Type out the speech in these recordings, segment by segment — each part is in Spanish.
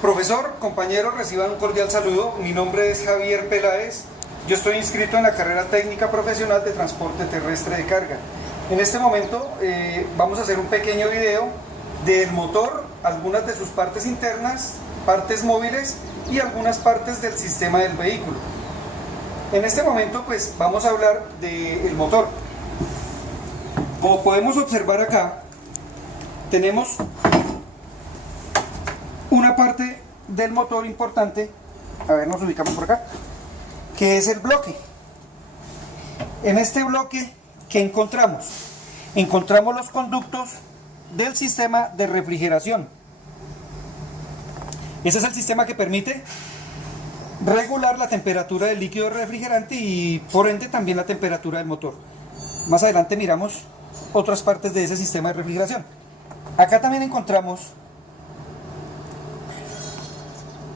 Profesor, compañeros, reciban un cordial saludo. Mi nombre es Javier Peláez. Yo estoy inscrito en la carrera técnica profesional de transporte terrestre de carga. En este momento vamos a hacer un pequeño video del motor, algunas de sus partes internas, partes móviles y algunas partes del sistema del vehículo. En este momento pues vamos a hablar del motor. Como podemos observar acá, tenemos una parte del motor importante, a ver, nos ubicamos por acá, que es el bloque. En este bloque, ¿qué encontramos? Encontramos los conductos del sistema de refrigeración. Ese es el sistema que permite regular la temperatura del líquido refrigerante y por ende también la temperatura del motor. Más adelante miramos otras partes de ese sistema de refrigeración. Acá también encontramos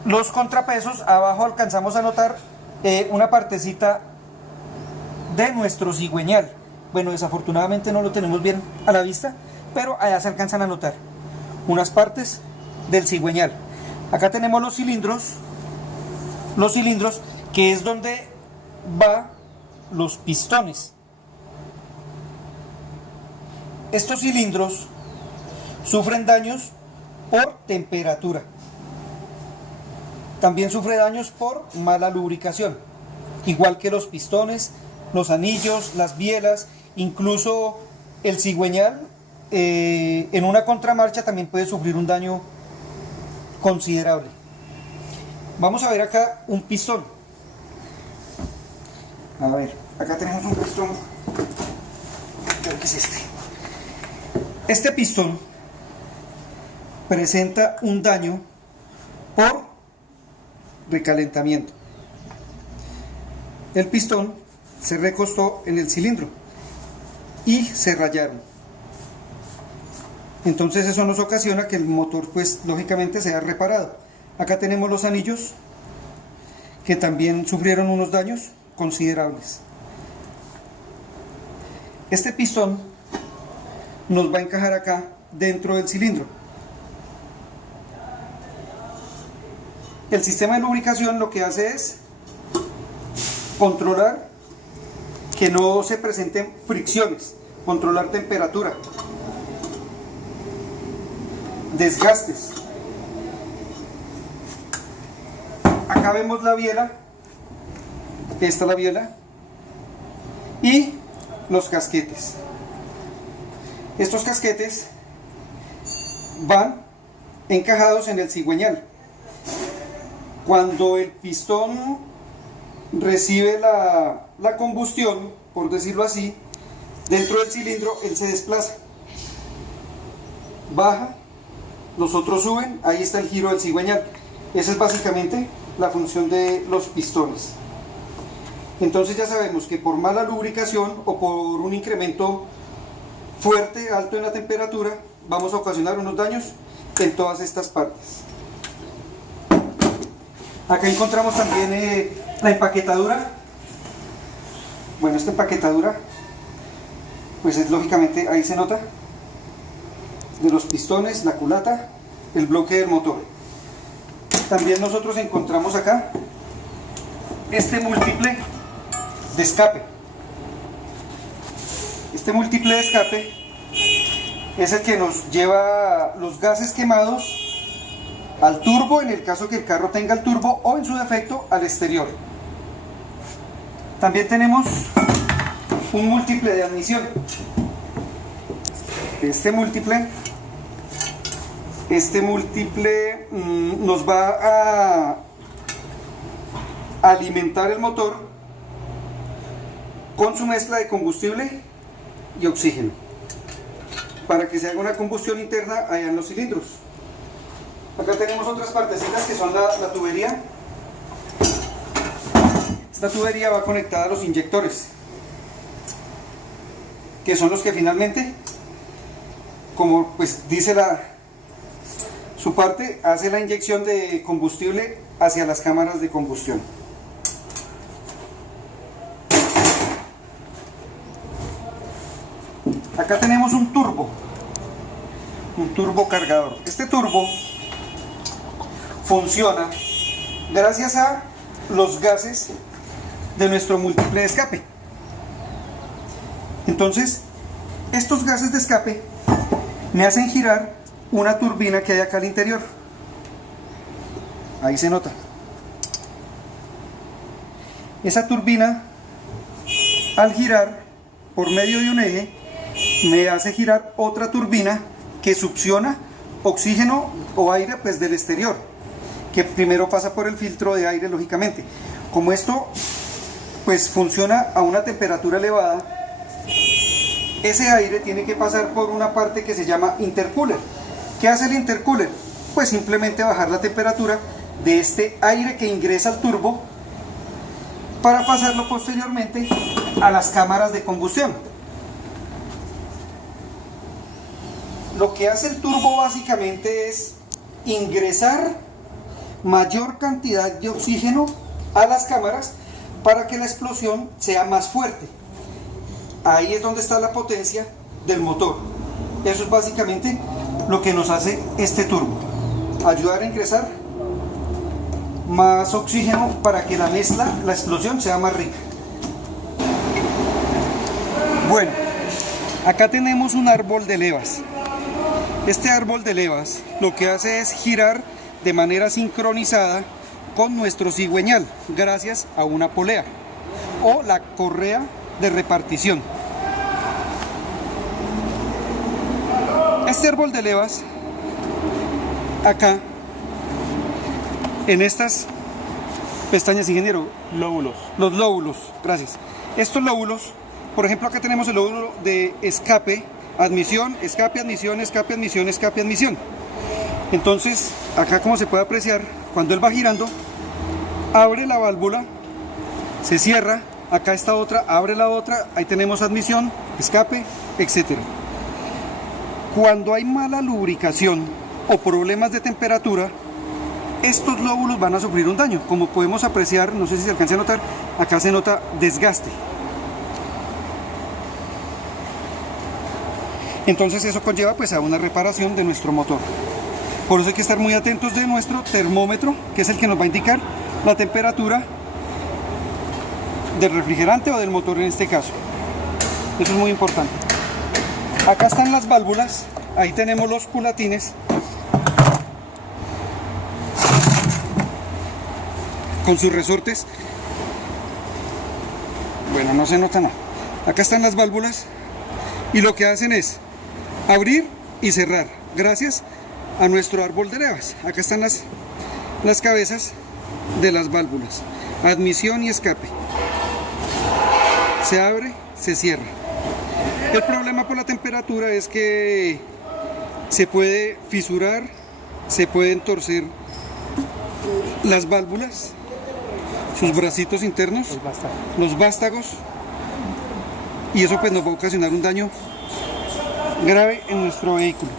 los contrapesos. Abajo alcanzamos a notar una partecita de nuestro cigüeñal. Bueno, desafortunadamente no lo tenemos bien a la vista, pero allá se alcanzan a notar unas partes del cigüeñal. Acá tenemos los cilindros que es donde van los pistones. Estos cilindros sufren daños por temperatura. También sufre daños por mala lubricación, igual que los pistones, los anillos, las bielas, incluso el cigüeñal en una contramarcha también puede sufrir un daño considerable. Vamos a ver acá un pistón. A ver, acá tenemos un pistón. Creo que es este. Este pistón presenta un daño por recalentamiento. El pistón se recostó en el cilindro y se rayaron. Entonces eso nos ocasiona que el motor pues lógicamente sea reparado. Acá tenemos los anillos que también sufrieron unos daños considerables. Este pistón nos va a encajar acá dentro del cilindro. El sistema de lubricación lo que hace es controlar que no se presenten fricciones, controlar temperatura, desgastes. Acá vemos la biela, esta es la biela, y los casquetes. Estos casquetes van encajados en el cigüeñal. Cuando el pistón recibe la combustión, por decirlo así, dentro del cilindro, él se desplaza, baja, los otros suben, ahí está el giro del cigüeñal. Esa es básicamente la función de los pistones. Entonces ya sabemos que por mala lubricación o por un incremento fuerte, alto en la temperatura, vamos a ocasionar unos daños en todas estas partes. Acá encontramos también la empaquetadura. Bueno, esta empaquetadura, pues es lógicamente, ahí se nota, de los pistones, la culata, el bloque del motor. También nosotros encontramos acá este múltiple de escape. Este múltiple de escape es el que nos lleva los gases quemados al turbo, en el caso que el carro tenga el turbo, o en su defecto al exterior. También tenemos un múltiple de admisión. Este múltiple nos va a alimentar el motor con su mezcla de combustible y oxígeno para que se haga una combustión interna allá en los cilindros. Acá tenemos otras partecitas que son la tubería. Esta tubería va conectada a los inyectores, que son los que finalmente, como pues dice su parte, hace la inyección de combustible hacia las cámaras de combustión. Acá tenemos un turbo cargador. Este turbo funciona gracias a los gases de nuestro múltiple de escape. Entonces, estos gases de escape me hacen girar una turbina que hay acá al interior. Ahí se nota. Esa turbina, al girar por medio de un eje, me hace girar otra turbina que succiona oxígeno o aire pues del exterior, que primero pasa por el filtro de aire, lógicamente. Como esto pues funciona a una temperatura elevada, ese aire tiene que pasar por una parte que se llama intercooler. ¿Qué hace el intercooler? Pues simplemente bajar la temperatura de este aire que ingresa al turbo para pasarlo posteriormente a las cámaras de combustión. Lo que hace el turbo básicamente es ingresar mayor cantidad de oxígeno a las cámaras para que la explosión sea más fuerte. Ahí es donde está la potencia del motor. Eso es básicamente lo que nos hace este turbo, ayudar a ingresar más oxígeno para que la mezcla, la explosión sea más rica. Bueno, acá tenemos un árbol de levas. Este árbol de levas lo que hace es girar de manera sincronizada con nuestro cigüeñal gracias a una polea o la correa de repartición. Este árbol de levas, acá en estas pestañas, ingeniero, Lóbulos. los lóbulos, gracias. Estos lóbulos, por ejemplo, acá tenemos el lóbulo de escape, admisión, escape, admisión, escape, admisión, escape, admisión. Entonces, acá como se puede apreciar, cuando él va girando, abre la válvula, se cierra, acá está otra, abre la otra, ahí tenemos admisión, escape, etc. Cuando hay mala lubricación o problemas de temperatura, estos lóbulos van a sufrir un daño. Como podemos apreciar, no sé si se alcanza a notar, acá se nota desgaste. Entonces eso conlleva pues a una reparación de nuestro motor. Por eso hay que estar muy atentos de nuestro termómetro, que es el que nos va a indicar la temperatura del refrigerante o del motor en este caso. Eso es muy importante. Acá están las válvulas, ahí tenemos los culatines con sus resortes. Bueno, no se nota nada. Acá están las válvulas y lo que hacen es abrir y cerrar gracias a nuestro árbol de levas. Acá están las cabezas de las válvulas, admisión y escape. Se abre, se cierra. El problema por la temperatura es que se puede fisurar, se pueden torcer las válvulas, sus bracitos internos, los vástagos, y eso pues nos va a ocasionar un daño grave en nuestro vehículo.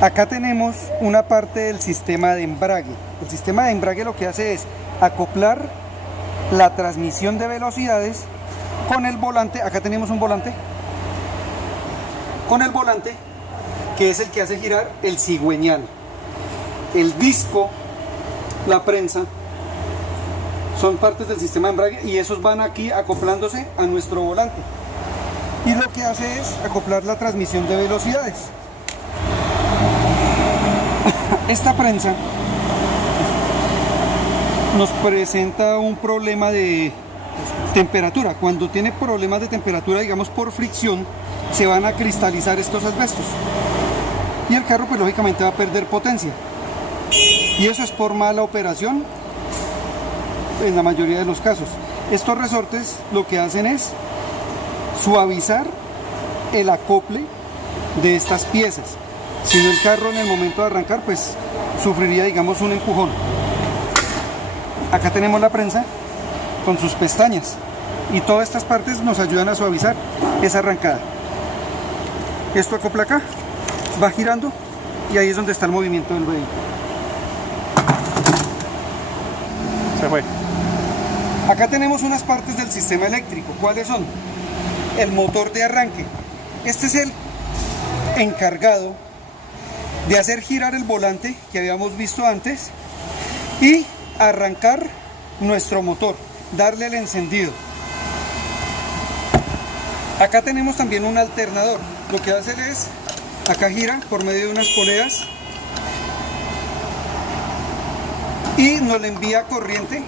Acá tenemos una parte del sistema de embrague. El sistema de embrague lo que hace es acoplar la transmisión de velocidades con el volante. Acá tenemos un volante. Con el volante, que es el que hace girar el cigüeñal. El disco, la prensa, son partes del sistema de embrague y esos van aquí acoplándose a nuestro volante. Y lo que hace es acoplar la transmisión de velocidades. Esta prensa nos presenta un problema de temperatura. Cuando tiene problemas de temperatura, digamos por fricción, se van a cristalizar estos asbestos y el carro pues lógicamente va a perder potencia, y eso es por mala operación en la mayoría de los casos. Estos resortes lo que hacen es suavizar el acople de estas piezas. Si no, el carro en el momento de arrancar pues sufriría, digamos, un empujón. Acá tenemos la prensa con sus pestañas y todas estas partes nos ayudan a suavizar esa arrancada. Esto acopla acá, va girando y ahí es donde está el movimiento del vehículo. Se fue. Acá tenemos unas partes del sistema eléctrico. ¿Cuáles son? El motor de arranque. Este es encargado de hacer girar el volante que habíamos visto antes y arrancar nuestro motor, darle el encendido. Acá tenemos también un alternador. Lo que hace es, acá gira por medio de unas poleas y nos le envía corriente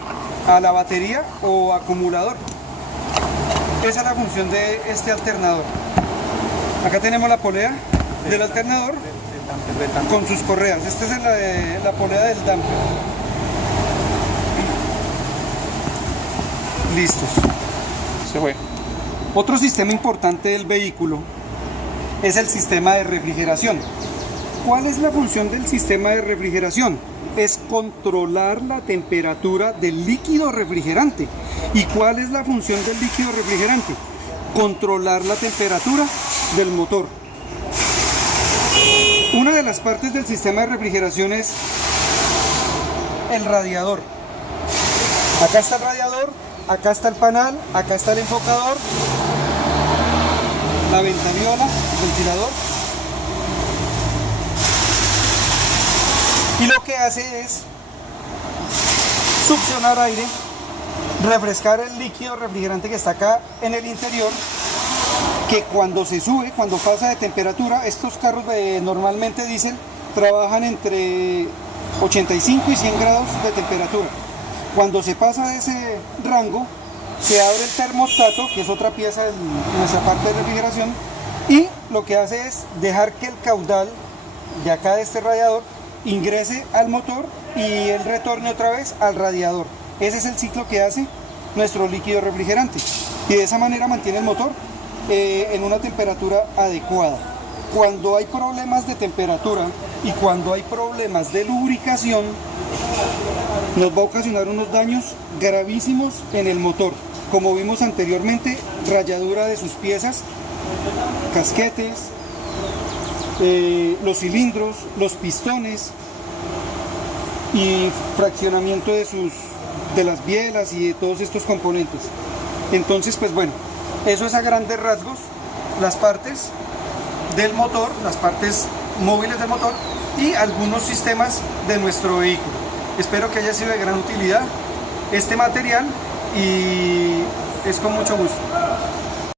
a la batería o acumulador. Esa es la función de este alternador. Acá tenemos la polea del alternador con sus correas. Esta es la polea del damper. Listos. Se fue. Otro sistema importante del vehículo es el sistema de refrigeración. ¿Cuál es la función del sistema de refrigeración? Es controlar la temperatura del líquido refrigerante. ¿Y cuál es la función del líquido refrigerante? Controlar la temperatura del motor. Una de las partes del sistema de refrigeración es el radiador. Acá está el radiador, acá está el panal, acá está el enfocador, la ventaniola, el ventilador. Y lo que hace es succionar aire, refrescar el líquido refrigerante que está acá en el interior, que cuando se sube, cuando pasa de temperatura, estos carros normalmente diésel trabajan entre 85 y 100 grados de temperatura. Cuando se pasa de ese rango, se abre el termostato, que es otra pieza de nuestra parte de refrigeración, y lo que hace es dejar que el caudal de acá de este radiador ingrese al motor y él retorne otra vez al radiador. Ese es el ciclo que hace nuestro líquido refrigerante y de esa manera mantiene el motor en una temperatura adecuada. Cuando hay problemas de temperatura y cuando hay problemas de lubricación, nos va a ocasionar unos daños gravísimos en el motor. Como vimos anteriormente, rayadura de sus piezas, casquetes, los cilindros, los pistones y fraccionamiento de las bielas y de todos estos componentes. Entonces, pues bueno, eso es a grandes rasgos las partes del motor, las partes móviles del motor y algunos sistemas de nuestro vehículo. Espero que haya sido de gran utilidad este material y es con mucho gusto.